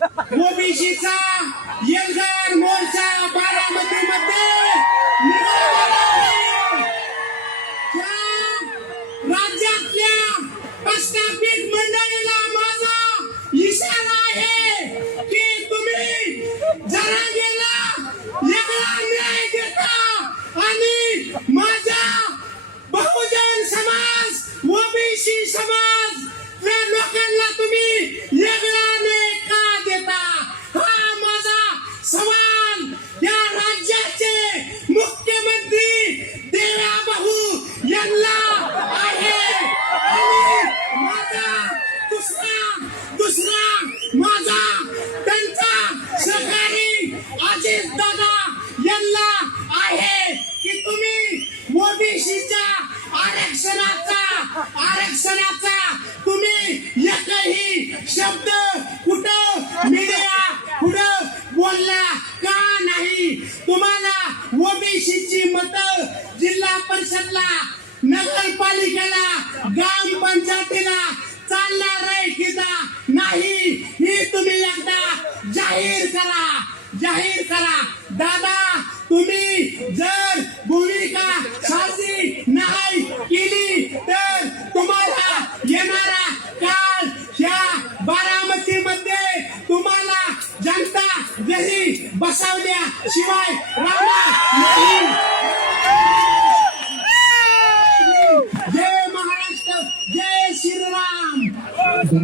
ओबीसीचा एल्गार मोर्चा बारामती मध्ये निघालेला आहे. त्या राज्यातल्या प्रस्थापित मंडळीला माझा इशारा आहे की तुम्ही जरा अजित दादा यांना आहे की तुम्ही ओबीसीच्या आरक्षणाचा आरक्षणाचा तुम्ही एकही शब्द कुठं मीडिया कुठं बोलला का नाही? तुम्हाला ओबीसीची मत जिल्हा परिषदला नगरपालिकेला ग्रामपंचायतीला चालणार आहे की नाही? दादा तुम्ही जर भूमिका साजरी नाही केली तर तुम्हाला येणारा काळ ह्या बारामतीमध्ये तुम्हाला जनता जरी बसवल्याशिवाय राहणार.